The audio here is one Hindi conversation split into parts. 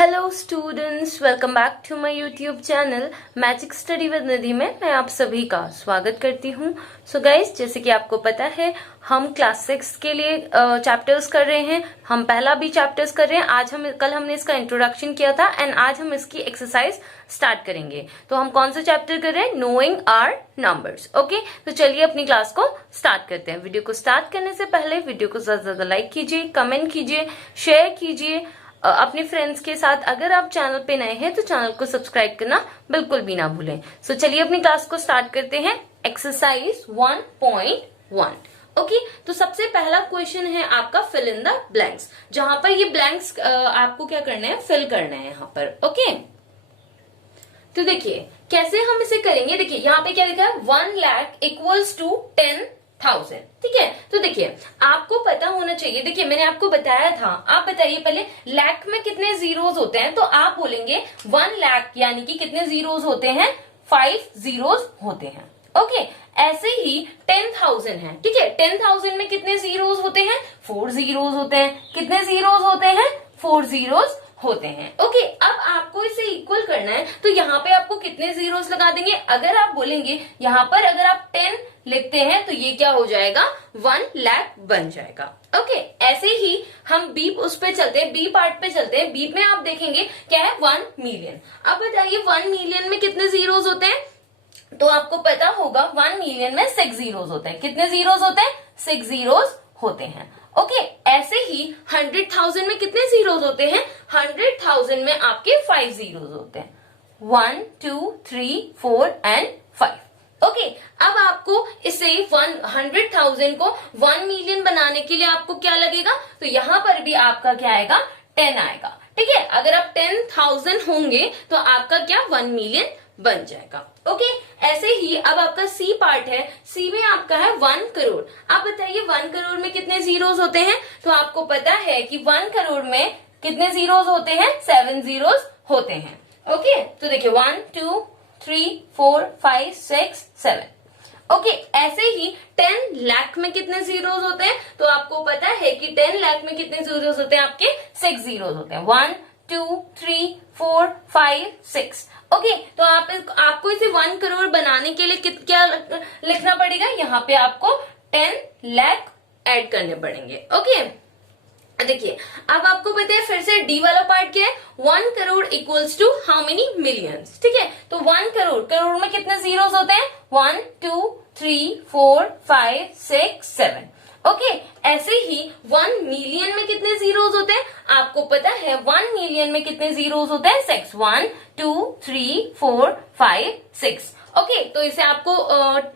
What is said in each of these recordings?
Hello students, welcome back to my YouTube channel magic study with Nidhi में मैं आप सभी का स्वागत करती हूँ। सो गाइज, जैसे कि आपको पता है हम क्लास 6 के लिए चैप्टर्स कर रहे हैं। हम पहला भी चैप्टर्स कर रहे हैं। कल हमने इसका इंट्रोडक्शन किया था एंड आज हम इसकी एक्सरसाइज स्टार्ट करेंगे। तो हम कौन सा चैप्टर कर रहे हैं? Knowing our numbers. ओके, तो चलिए अपनी क्लास को स्टार्ट करते हैं। वीडियो को स्टार्ट करने से पहले वीडियो को ज्यादा से ज्यादा लाइक कीजिए, कमेंट कीजिए, शेयर कीजिए अपने फ्रेंड्स के साथ। अगर आप चैनल पे नए हैं तो चैनल को सब्सक्राइब करना बिल्कुल भी ना भूलें। सो चलिए अपनी क्लास को स्टार्ट करते हैं। एक्सरसाइज 1.1। ओके, तो सबसे पहला क्वेश्चन है आपका फिल इन द ब्लैंक्स, जहां पर ये ब्लैंक्स आपको क्या करना है? फिल करना है यहाँ पर। ओके, तो देखिए कैसे हम इसे करेंगे। देखिए यहाँ पे क्या लिखा है? 1 लाख इक्वल्स टू 10,000। ठीक है, तो देखिए आपको पता होना चाहिए। देखिए मैंने आपको बताया था, आप बताइए पहले लाख में कितने जीरोस होते हैं? तो आप बोलेंगे 1 लाख यानी कि कितने जीरोस होते हैं? 5 जीरोस होते हैं। ओके, ऐसे ही 10,000 है। ठीक है, 10,000 में कितने जीरोस होते हैं? 4 जीरोस होते हैं। कितने जीरोस होते हैं? 4 जीरोस होते हैं। ओके, अब आपको इसे इक्वल करना है, तो यहाँ पे आपको कितने जीरोस लगा देंगे? अगर आप बोलेंगे यहाँ पर अगर आप 10 लिखते हैं तो ये क्या हो जाएगा? 1 लाख बन जाएगा। ओके, ऐसे ही हम बी उस पे चलते हैं, बी पार्ट पे चलते हैं। बी में आप देखेंगे क्या है? 1 मिलियन। अब बताइए 1 मिलियन में कितने जीरोस होते हैं? तो आपको पता होगा 1 मिलियन में 6 जीरोस होते हैं। कितने जीरोस होते हैं? 6 जीरोस होते हैं। ओके, ऐसे ही 100,000 में कितने जीरोस होते हैं? 100,000 में आपके 5 जीरोस होते हैं। 1 2 3 4 एंड 5। ओके, अब आपको इसे 100,000 को 1 मिलियन बनाने के लिए आपको क्या लगेगा? तो यहां पर भी आपका क्या आएगा? 10 आएगा। ठीक है, अगर आप 10,000 होंगे तो आपका क्या? 1 मिलियन बन जाएगा। ओके, ऐसे ही अब आपका सी पार्ट है। सी में आपका है 1 करोड़। आप बताइए 1 करोड़ में कितने जीरोस होते हैं? तो आपको पता है कि 1 करोड़ में कितने जीरोस होते हैं? 7 जीरोस होते हैं। ओके, तो देखिए 1 2 3 4 5 6 7। ओके, ऐसे ही 10 लाख में कितने जीरोस होते हैं? तो आपको पता है कि 10 लाख में कितने जीरोस होते हैं? आपके 6 जीरोस होते हैं। 1 2 3 4 5 6। ओके, तो आपको इसे 1 करोड़ बनाने के लिए क्या लिखना पड़ेगा? यहाँ पे आपको 10 लाख ऐड करने पड़ेंगे। ओके, देखिए अब आपको पता है फिर से डी वाला पार्ट क्या है? 1 crore equals to how many millions. ठीक है, तो 1 करोड़, करोड़ में कितने जीरोस होते हैं? 1 2 3 4 5 6 7। ओके, ऐसे ही 1 मिलियन में कितने जीरोस होते हैं? आपको पता है 1 मिलियन में कितने जीरोस होते हैं? 6। 1 2 3 4 5 6। ओके, तो इसे आपको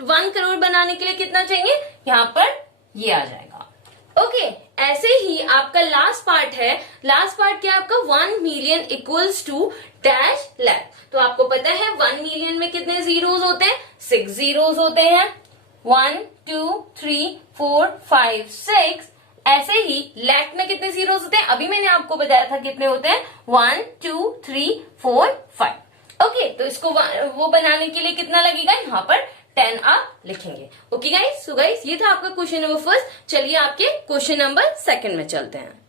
1 करोड़ बनाने के लिए कितना चाहिए? यहाँ पर ये आ जाएगा। ओके, ऐसे ही आपका लास्ट पार्ट है। लास्ट पार्ट क्या है आपका? 1 million equals to dash lakh. तो आपको पता है 1 मिलियन में कितने जीरोस होते हैं? 6 जीरोस होते हैं। 1 2 3 4 5 6। ऐसे ही लैख में कितने जीरोस होते हैं? अभी मैंने आपको बताया था कितने होते हैं? 1 2 3 4 5। ओके, तो इसको वो बनाने के लिए कितना लगेगा? यहाँ पर 10 आप लिखेंगे। ओके गाइस, सो गाइस ये था आपका क्वेश्चन नंबर फर्स्ट। चलिए आपके क्वेश्चन नंबर सेकंड में चलते हैं।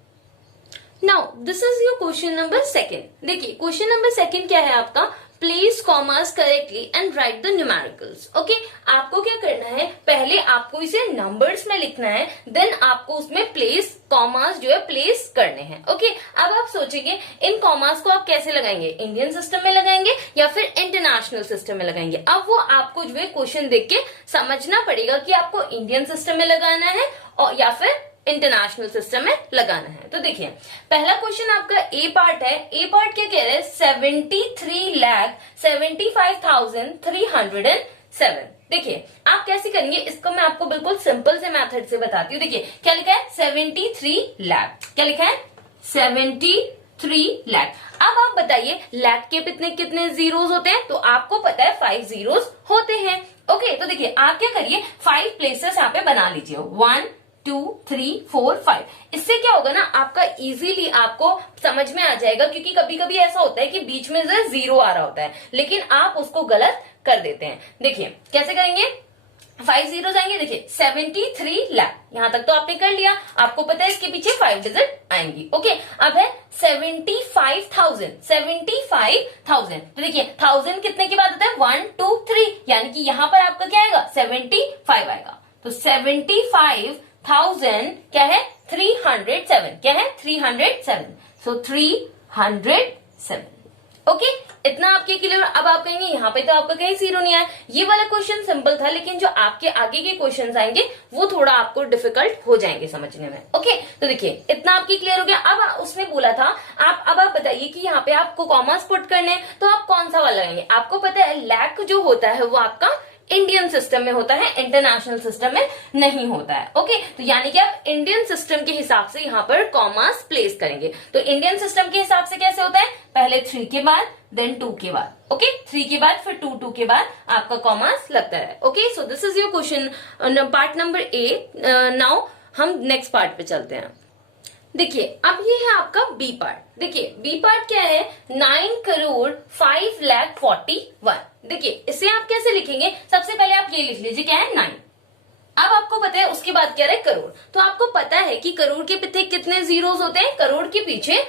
Now this is your question number second. देखिए क्वेश्चन नंबर सेकंड क्या है आपका? Place commas correctly and write the numericals. Okay, आपको क्या करना है? पहले आपको इसे नंबर्स में लिखना है, देन आपको उसमें प्लेस कॉमास जो है प्लेस करने हैं। ओके, अब आप सोचेंगे इन कॉमास को आप कैसे लगाएंगे? इंडियन सिस्टम में लगाएंगे या फिर इंटरनेशनल सिस्टम में लगाएंगे? अब वो आपको जो है क्वेश्चन देख के समझना पड़ेगा कि आपको इंडियन सिस्टम में लगाना है और या फिर इंटरनेशनल सिस्टम में लगाना है। तो देखिए पहला क्वेश्चन आपका ए पार्ट है। ए पार्ट क्या कह रहा है? 73,75,307। देखिए आप कैसे करेंगे इसको? मैं आपको बिल्कुल सिंपल से मेथड से बताती हूँ। देखिए क्या लिखा है? 73 लाख। क्या लिखा है? 73 लाख। अब आप बताइए लाख के कितने जीरोस होते हैं? तो आपको पता है 5 जीरोस होते हैं। ओके, तो देखिए आप क्या करिए? 5 प्लेसेस यहाँ पे बना लीजिए। 1 2 3 4 5। इससे क्या होगा ना, आपका इजीली आपको समझ में आ जाएगा, क्योंकि कभी कभी ऐसा होता है कि बीच में जो जीरो आ रहा होता है लेकिन आप उसको गलत कर देते हैं। देखिए कैसे करेंगे? 5 जीरो आएंगे। देखिए 73 लाख, यहां तक तो आपने कर लिया। आपको पता है इसके पीछे 5 डिजिट आएंगी। ओके, अब है 75,000 तो देखिए 1000 कितने के बाद होता है 1 2 3 यानी कि यहां पर आपका क्या आएगा 75 आएगा। तो 75,000 क्या है 307 क्या है 307 सो 307 ओके इतना आपके क्लियर। अब आप कहेंगे यहाँ पे तो आपका कहीं जीरो नहीं आया। ये वाला क्वेश्चन सिंपल था लेकिन जो आपके आगे के क्वेश्चंस आएंगे वो थोड़ा आपको डिफिकल्ट हो जाएंगे समझने में। ओके तो देखिए इतना आपके क्लियर हो गया। अब उसने बोला था अब आप बताइए कि यहाँ पे आपको कॉमर्स पुट करने हैं तो आप कौन सा वाला लगाएंगे। आपको पता है लैक जो होता है वो आपका इंडियन सिस्टम में होता है, इंटरनेशनल सिस्टम में नहीं होता है। ओके तो यानी कि आप इंडियन सिस्टम के हिसाब से यहाँ पर कॉमर्स प्लेस करेंगे। तो इंडियन सिस्टम के हिसाब से कैसे होता है पहले 3 के बाद देन 2 के बाद। ओके 3 के बाद फिर 2 के बाद आपका कॉमर्स लगता है। Okay so this is your question part number A. Now हम नेक्स्ट पार्ट पे चलते हैं। देखिए अब ये है आपका बी पार्ट। देखिए बी पार्ट क्या है 9,05,41,। देखिए इसे आप कैसे लिखेंगे सबसे पहले आप ये लिख लीजिए क्या है 9। अब आपको पता है उसके बाद क्या है करोड़। तो आपको पता है कि करोड़ के पीछे कितने जीरोस होते हैं करोड़ के पीछे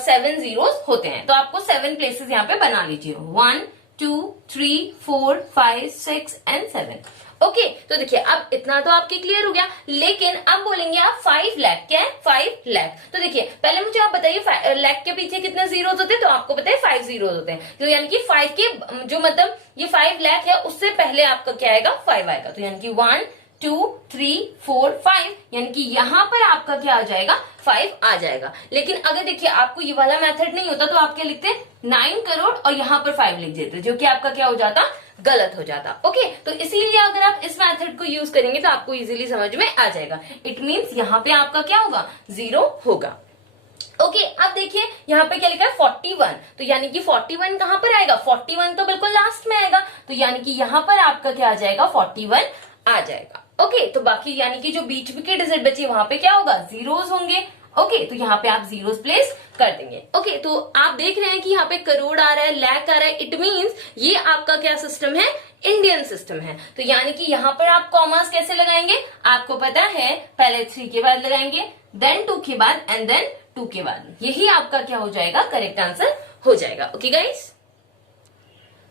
7 जीरोस होते हैं। तो आपको 7 प्लेसेस यहाँ पे बना लीजिए 1 2 3 4 5 6 एंड 7। ओके तो देखिए अब इतना तो आपके क्लियर हो गया। लेकिन अब बोलेंगे आप 5 लाख क्या है 5 लाख। तो देखिए पहले मुझे आप बताइए लाख के पीछे कितने जीरोस होते हैं। तो आपको पता है 5 जीरोस होते हैं। तो यानी कि 5 के जो मतलब ये 5 लाख है उससे पहले आपका क्या आएगा 5 आएगा। तो यानी कि 1 2 3 4 5 यानी कि यहाँ पर आपका क्या आ जाएगा 5 आ जाएगा। लेकिन अगर देखिए आपको ये वाला मेथड नहीं होता तो आप क्या लिखते 9 करोड़ और यहाँ पर 5 लिख देते जो कि आपका क्या हो जाता गलत हो जाता। ओके तो इसीलिए अगर आप इस मेथड को यूज करेंगे तो आपको इजीली समझ में आ जाएगा। इट मीन्स यहाँ पे आपका क्या होगा 0 होगा। ओके अब देखिए यहाँ पे क्या लिखा है 41। तो यानी कि 41 कहां पर आएगा 41 तो बिल्कुल लास्ट में आएगा। तो यानी कि यहाँ पर आपका क्या आ जाएगा 41 आ जाएगा। ओके तो बाकी यानी कि जो बीच के डिजिट बचे वहां पे क्या होगा जीरोस होंगे। ओके तो यहाँ पे आप जीरोस प्लेस कर देंगे। ओके तो आप देख रहे हैं कि यहाँ पे करोड़ आ रहा है लाख आ रहा है। इट मींस ये आपका क्या सिस्टम है इंडियन सिस्टम है। तो यानी कि यहाँ पर आप कॉमर्स कैसे लगाएंगे आपको पता है पहले 3 के बाद लगाएंगे देन 2 के बाद एंड देन 2 के बाद। यही आपका क्या हो जाएगा करेक्ट आंसर हो जाएगा। Okay guys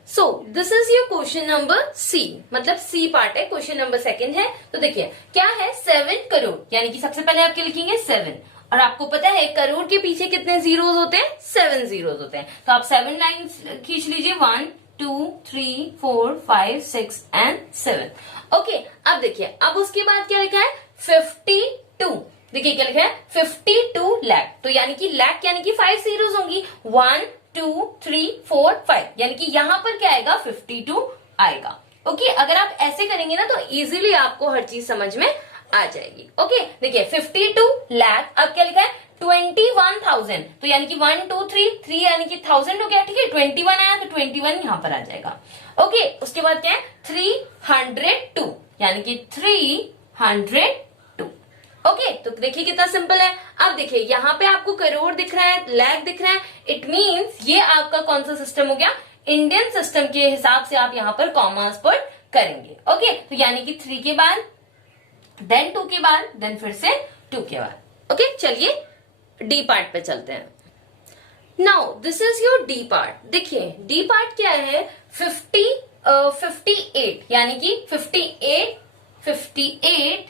so this is your question number C मतलब सी पार्ट है क्वेश्चन नंबर 2 है। तो देखिए क्या है 7 करोड़ यानी कि सबसे पहले आपके लिखेंगे 7 और आपको पता है करोड़ के पीछे कितने जीरोस होते हैं 7 जीरोस होते हैं। तो आप 7 लाइन्स खींच लीजिए 1 2 3 4 5 6 एंड 7। ओके अब देखिए अब उसके बाद क्या लिखा है 52। देखिए क्या लिखा है 52 लाख। तो यानी कि लाख यानी कि 5 जीरोस होंगी 1 2 3 4 5 यानी कि यहाँ पर क्या आएगा 52 आएगा। ओके अगर आप ऐसे करेंगे ना तो इजीली आपको हर चीज समझ में आ जाएगी। ओके देखिए 52 लाख अब क्या लिखा है 21,000। तो यानी कि 1 2 3 यानी कि 1000 हो गया। ठीक है 21 आया तो 21 यहाँ पर आ जाएगा। ओके उसके बाद क्या है 302 यानी कि 302। ओके तो देखिए कितना सिंपल है। अब देखिए यहाँ पे आपको करोड़ दिख रहा है लाख दिख रहा है। इट मींस ये आपका कौन सा सिस्टम हो गया इंडियन सिस्टम के हिसाब से आप यहाँ पर कॉमर्स पर करेंगे। ओके तो यानी कि 3 के बाद देन 2 के बाद देन फिर से 2 के बाद। ओके चलिए डी पार्ट पे चलते हैं। Now this is your D part. देखिए डी पार्ट क्या है 58 यानी कि 58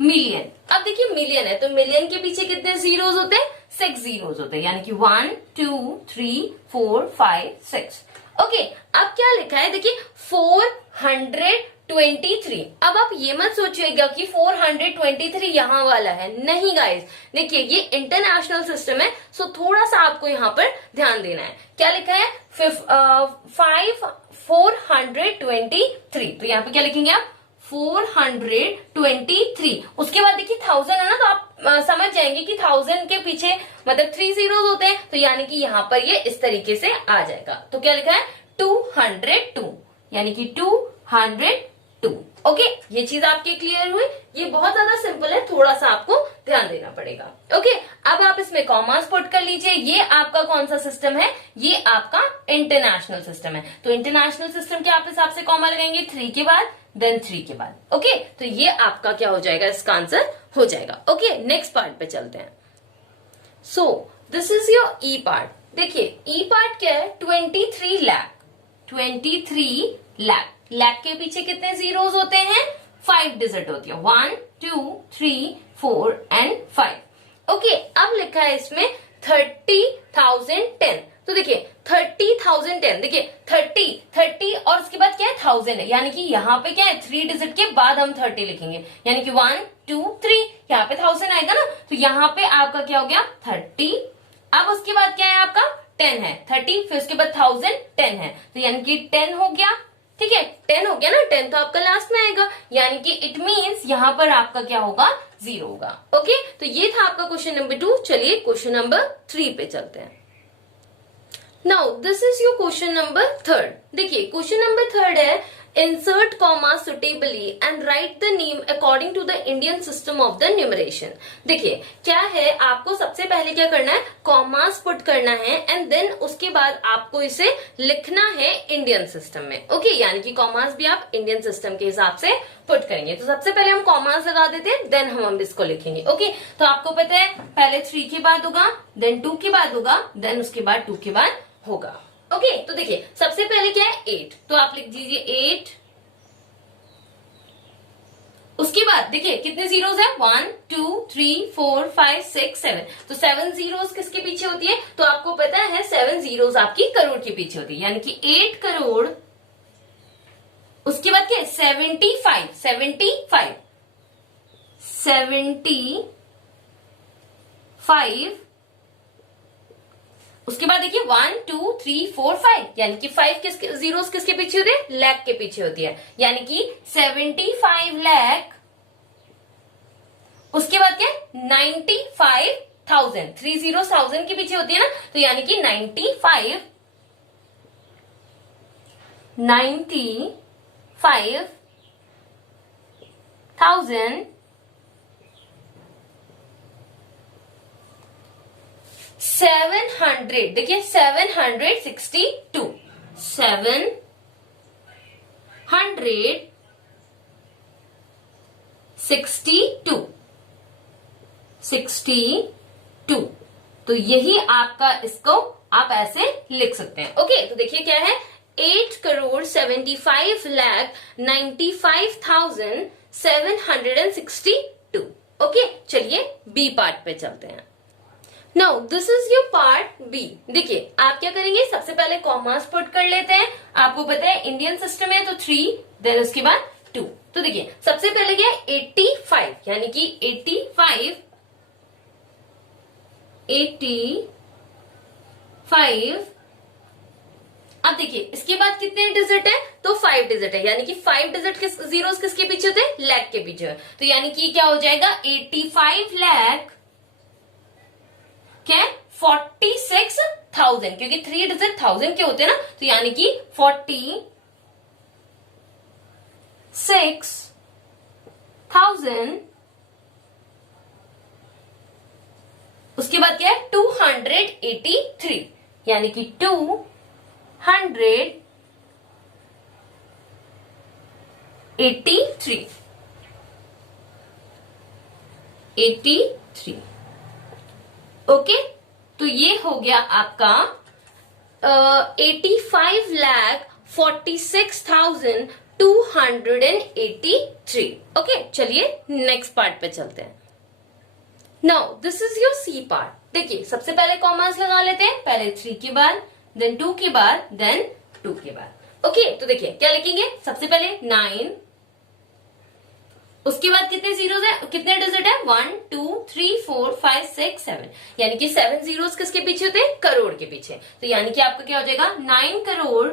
मिलियन। अब देखिए मिलियन है तो मिलियन के पीछे कितने जीरोस होते हैं 6 जीरोस होते हैं यानी कि 1 2 3 4 5 6। ओके अब क्या लिखा है देखिए 423। अब आप ये मत सोचिएगा कि 423 यहाँ वाला है नहीं गाइस। देखिए ये इंटरनेशनल सिस्टम है सो थोड़ा सा आपको यहाँ पर ध्यान देना है। क्या लिखा है 423। तो यहाँ पे क्या लिखेंगे आप 423। उसके बाद देखिए 1000 है ना तो आप समझ जाएंगे कि 1000 के पीछे मतलब 3 जीरोस होते हैं। तो यानी कि यहाँ पर ये इस तरीके से आ जाएगा। तो क्या लिखा है 202 यानी कि 202। ओके ये चीज आपके क्लियर हुई। ये बहुत ज्यादा सिंपल है थोड़ा सा आपको ध्यान देना पड़ेगा। ओके अब आप इसमें कॉमर्स पुट कर लीजिए। ये आपका कौन सा सिस्टम है ये आपका इंटरनेशनल सिस्टम है। तो इंटरनेशनल सिस्टम के आप हिसाब से कॉमा लगाएंगे 3 के बाद देन 3 के बाद। ओके तो ये आपका क्या हो जाएगा इसका आंसर हो जाएगा। ओके नेक्स्ट पार्ट पे चलते हैं। सो this is your E part. देखिए ई पार्ट क्या है, 23 लाख, 23 लाख। लाख के पीछे कितने जीरोस होते हैं, 5 डिजिट होती है, 1 2 3 4 एंड 5। ओके, अब लिखा है इसमें 30,010। तो देखिए 30,010, देखिए 30 और उसके बाद क्या है 1000 है, यानी कि यहाँ पे क्या है 3 डिजिट के बाद हम 30 लिखेंगे, यानी कि 1 2 3, यहाँ पे 1000 आएगा ना, तो यहाँ पे आपका क्या हो गया 30। अब उसके बाद क्या है आपका 10 है, 30 फिर उसके बाद 1000 10 है, तो यानी कि 10 हो गया। ठीक है, 10 हो गया ना, 10 तो आपका लास्ट में आएगा, यानी कि इट मीन्स यहाँ पर आपका क्या होगा 0 होगा। ओके, तो ये था आपका क्वेश्चन नंबर 2। चलिए क्वेश्चन नंबर 3 पे चलते हैं। Now this is your question number 3। देखिए क्वेश्चन नंबर 3 है, insert comma suitably and write the name according to the Indian system of the numeration। देखिए क्या है, आपको सबसे पहले क्या करना है, कॉमास पुट करना है एंड देन उसके बाद आपको इसे लिखना है इंडियन सिस्टम में। ओके, यानी कि कॉमास भी आप इंडियन सिस्टम के हिसाब से पुट करेंगे। तो सबसे पहले हम कॉमास लगा देते हैं, देन हम इसको लिखेंगे। ओके, तो आपको पता है पहले 3 के बाद होगा, देन 2 के बाद होगा, देन उसके बाद 2 के बाद होगा। ओके, तो देखिए सबसे पहले क्या है 8, तो आप लिख दीजिए 8। उसके बाद देखिए कितने जीरोस है, 1 2 3 4 5 6 7, तो 7 जीरोस किसके पीछे होती है, तो आपको पता है 7 जीरोस आपकी करोड़ के पीछे होती है, यानी कि 8 करोड़। उसके बाद क्या है 75 75 75। उसके बाद देखिए 1 2 3 4 5, यानी कि 5 किसके जीरोस किसके पीछे होते हैं, लाख के पीछे होती है, यानी कि 75 लाख। उसके बाद क्या 95,000, 3 जीरो 1000 के पीछे होती है ना, तो यानी कि 95,000 700। देखिए 762, 762। तो यही आपका, इसको आप ऐसे लिख सकते हैं। ओके, तो देखिए क्या है 8 करोड़ 75 लाख 95,762। ओके, चलिए बी पार्ट पे चलते हैं। Now this is your part B. देखिए आप क्या करेंगे, सबसे पहले कॉमास पुट कर लेते हैं। आपको पता है इंडियन सिस्टम है तो 3, देन उसके बाद 2। तो देखिए सबसे पहले क्या है 85, यानी कि 85। अब देखिए इसके बाद कितने डिजिट है, तो 5 डिजिट है, यानी कि 5 डिजिट जीरोस किसके पीछे होते हैं, लाख के पीछे। तो यानी कि क्या हो जाएगा 85 लाख क्या 46,000, क्योंकि 3 डिजिट 1000 के होते हैं ना, तो यानी कि 46,000। उसके बाद क्या है 283, यानी कि 283। ओके, तो ये हो गया आपका 85,46,283। ओके, चलिए नेक्स्ट पार्ट पे चलते हैं। Now this is your C part. देखिए सबसे पहले कॉमास लगा लेते हैं, पहले 3 के बाद, देन 2 के बाद, देन 2 के बाद। ओके, तो देखिए क्या लिखेंगे, सबसे पहले 9। उसके बाद कितने जीरोस है, कितने डिजिट है, 1 2 3 4 5 6 7, यानी कि 7 जीरोस किसके पीछे होते हैं, करोड़ के पीछे। तो यानी कि आपका क्या हो जाएगा 9 करोड़।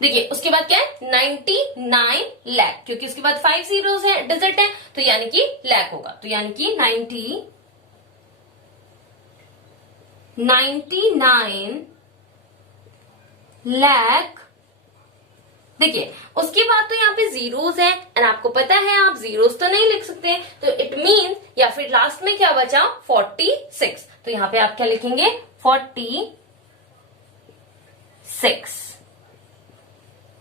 देखिए उसके बाद क्या है 99 लाख, क्योंकि उसके बाद 5 जीरोस है डिजिट है, तो यानी कि लाख होगा। तो यानी कि 99 लाख। देखिए उसके बाद तो यहाँ पे जीरोस है एंड आपको पता है आप जीरोस तो नहीं लिख सकते, तो इट मीन, या फिर लास्ट में क्या बचा 46, तो यहाँ पे आप क्या लिखेंगे 46।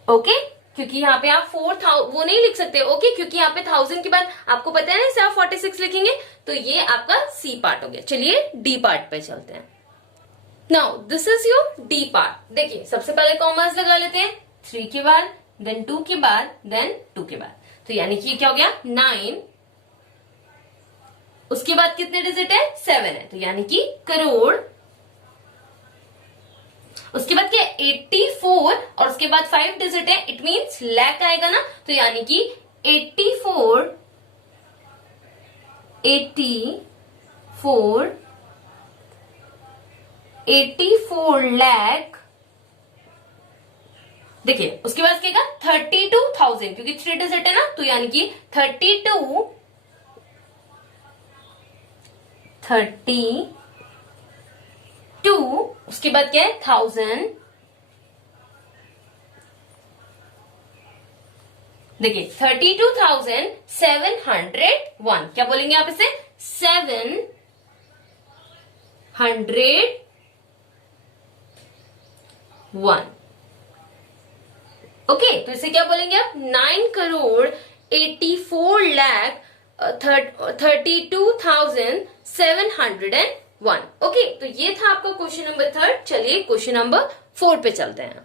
ओके, क्योंकि यहाँ पे आप वो नहीं लिख सकते, ओके, क्योंकि यहाँ पे 1000 के बाद आपको पता है ना इसे आप 46 लिखेंगे, तो ये आपका सी पार्ट हो गया। चलिए डी पार्ट पे चलते हैं। Now this is your D part. देखिए सबसे पहले कॉमर्स लगा लेते हैं, 3 के बाद, देन 2 के बाद, देन 2 के बाद, तो यानी कि क्या हो गया 9, उसके बाद कितने डिजिट है 7 है, तो यानी कि करोड़, उसके बाद क्या 84 और उसके बाद 5 डिजिट है, इट मींस लाख आएगा ना, तो यानी कि 84 लाख। देखिए उसके बाद क्या 32,000, क्योंकि 3 डिजिट है ना, तो यानी कि 32, उसके बाद क्या है 1000। देखिए 32,701, क्या बोलेंगे आप इसे 701। ओके, तो इसे क्या बोलेंगे आप 9,84,32,701। ओके, तो ये था आपका क्वेश्चन नंबर 3। चलिए क्वेश्चन नंबर 4 पे चलते हैं।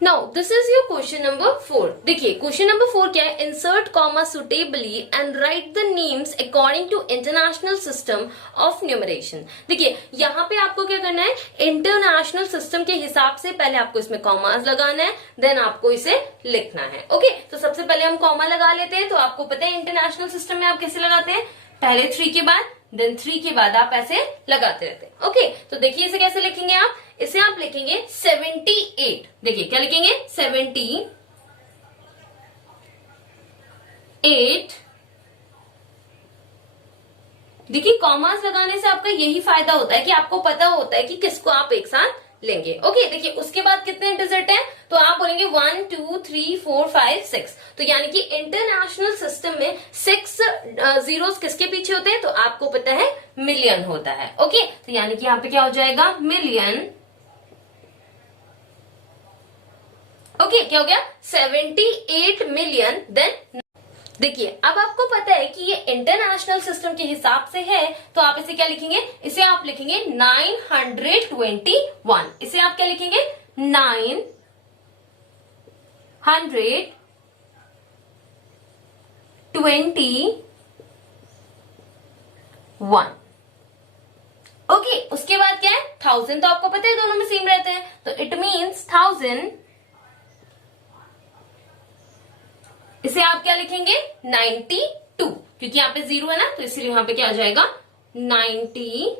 Now this is your question number 4। देखिए क्वेश्चन नंबर 4 क्या है, insert comma suitably and write the names according to international system of numeration. देखिए यहाँ पे आपको क्या करना है, इंटरनेशनल सिस्टम के हिसाब से पहले आपको इसमें कॉमास लगाना है, देन आपको इसे लिखना है। ओके, तो सबसे पहले हम कॉमा लगा लेते हैं। तो आपको पता है इंटरनेशनल सिस्टम में आप कैसे लगाते हैं, पहले 3 के बाद, देन 3 के बाद आप ऐसे लगाते रहते हैं। ओके, तो देखिए इसे कैसे लिखेंगे आप, इसे आप लिखेंगे 78। देखिए क्या लिखेंगे 78। देखिए कॉमास लगाने से आपका यही फायदा होता है कि आपको पता होता है कि किसको आप एक साथ लेंगे। ओके, देखिए उसके बाद कितने डिजिट हैं, तो आप बोलेंगे 1 2 3 4 5 6, तो यानी कि इंटरनेशनल सिस्टम में 6 जीरोस किसके पीछे होते हैं, तो आपको पता है मिलियन होता है। ओके, तो यानी कि यहाँ पे क्या हो जाएगा मिलियन। ओके, क्या हो गया 78 मिलियन। देन देखिए अब आपको पता है कि ये इंटरनेशनल सिस्टम के हिसाब से है, तो आप इसे क्या लिखेंगे, इसे आप लिखेंगे 921। इसे आप क्या लिखेंगे 921। ओके, उसके बाद क्या है 1000, तो आपको पता है दोनों में सेम रहते हैं, तो इट मीन्स 1000। इसे आप क्या लिखेंगे 92, क्योंकि यहाँ पे 0 है ना, तो इसलिए यहाँ पे क्या आ जाएगा 92।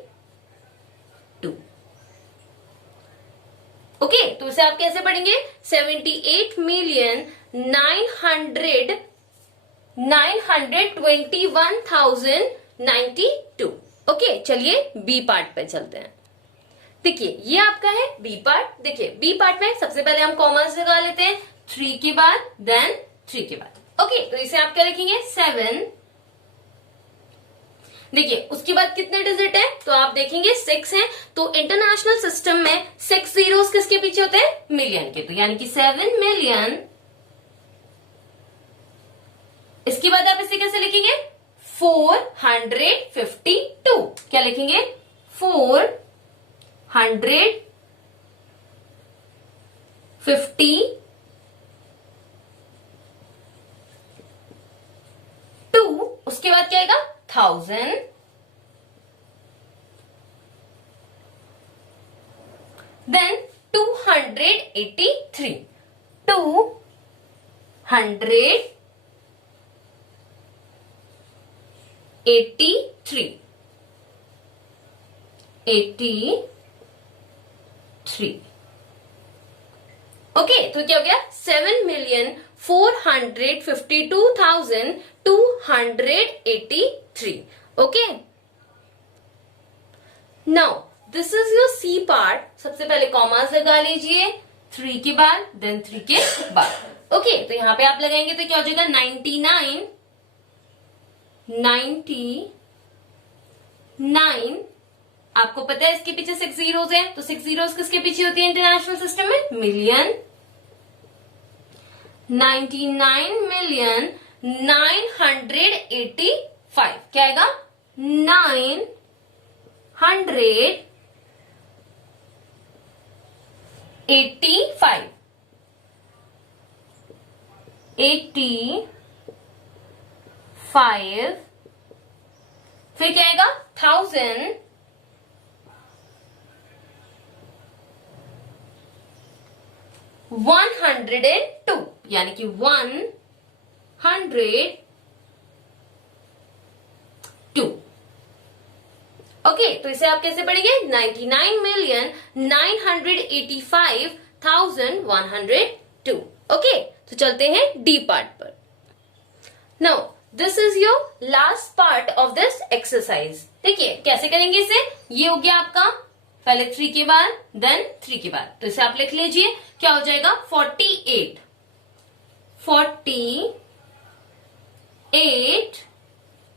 ओके, तो इसे आप कैसे पढ़ेंगे 78,921,092। ओके, चलिए बी पार्ट पे चलते हैं। देखिए ये आपका है बी पार्ट। देखिए बी पार्ट में सबसे पहले हम कॉमर्स लगा लेते हैं, 3 के बाद, देन 3 के बाद। ओके, तो इसे आप क्या लिखेंगे 7। देखिए उसके बाद कितने डिजिट है, तो आप देखेंगे 6 है, तो इंटरनेशनल सिस्टम में 6 जीरोस किसके पीछे होते हैं मिलियन के, तो यानी कि 7 मिलियन। इसके बाद आप इसे कैसे लिखेंगे 452। क्या लिखेंगे 452। उसके बाद क्या आएगा 1000, देन 283। 283। ओके, तो क्या हो गया 7,452,283। Okay, now this is your C part. सबसे पहले कॉमास लगा लीजिए 3 के बाद, देन 3 के बाद। ओके, तो यहां पे आप लगाएंगे तो क्या हो जाएगा 99। आपको पता है इसके पीछे 6 जीरोस है, तो 6 जीरोस किसके पीछे होती है इंटरनेशनल सिस्टम में मिलियन। 99,985 क्या आएगा? 985 85 फिर क्या आएगा? 1000 102 यानी कि 102। ओके, तो इसे आप कैसे पढ़ेंगे? 99,985,102। ओके, तो चलते हैं डी पार्ट पर। Now this is your last part of this exercise. देखिए कैसे करेंगे इसे। ये हो गया आपका पहले 3 के बाद, देन 3 के बाद, तो इसे आप लिख लीजिए। क्या हो जाएगा? 48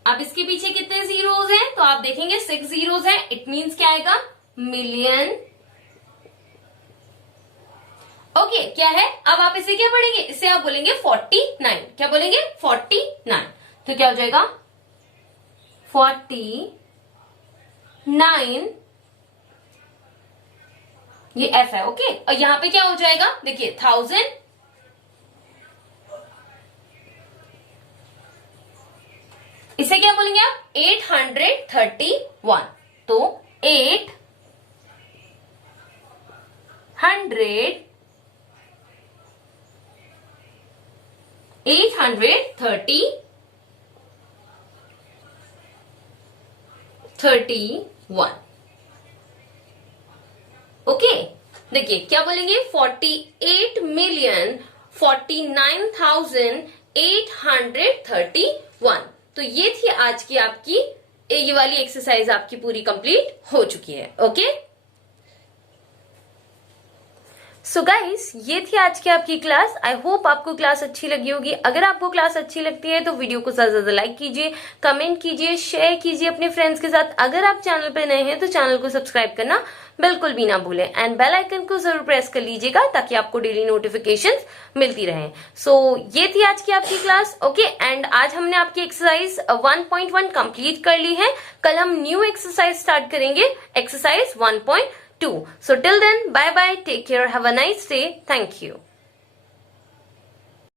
अब इसके पीछे कितने जीरोस हैं? तो आप देखेंगे 6 जीरोस हैं। इट मींस क्या आएगा? मिलियन। ओके, क्या है? अब आप इसे क्या पढ़ेंगे? इसे आप बोलेंगे 49। क्या बोलेंगे? 49। तो क्या हो जाएगा? 49 ये एफ है। ओके, और यहां पे क्या हो जाएगा? देखिए 1000 इसे क्या बोलेंगे आप? 831। तो 831। ओके, देखिए क्या बोलेंगे? 48,49,831। तो ये थी आज की आपकी ये वाली एक्सरसाइज आपकी पूरी कंप्लीट हो चुकी है। ओके, सो गाइस ये थी आज की आपकी क्लास। आई होप आपको क्लास अच्छी लगी होगी। अगर आपको क्लास अच्छी लगती है तो वीडियो को ज्यादा से ज्यादा लाइक कीजिए, कमेंट कीजिए, शेयर कीजिए अपने फ्रेंड्स के साथ। अगर आप चैनल पे नए हैं तो चैनल को सब्सक्राइब करना बिल्कुल भी ना भूलें एंड बेल आइकन को जरूर प्रेस कर लीजिएगा ताकि आपको डेली नोटिफिकेशंस मिलती रहें। सो ये थी आज की आपकी क्लास। ओके, एंड आज हमने आपकी एक्सरसाइज 1.1 कंप्लीट कर ली है। कल हम न्यू एक्सरसाइज स्टार्ट करेंगे, exercise 1.2। So till then, bye bye, take care, have a nice day, thank you.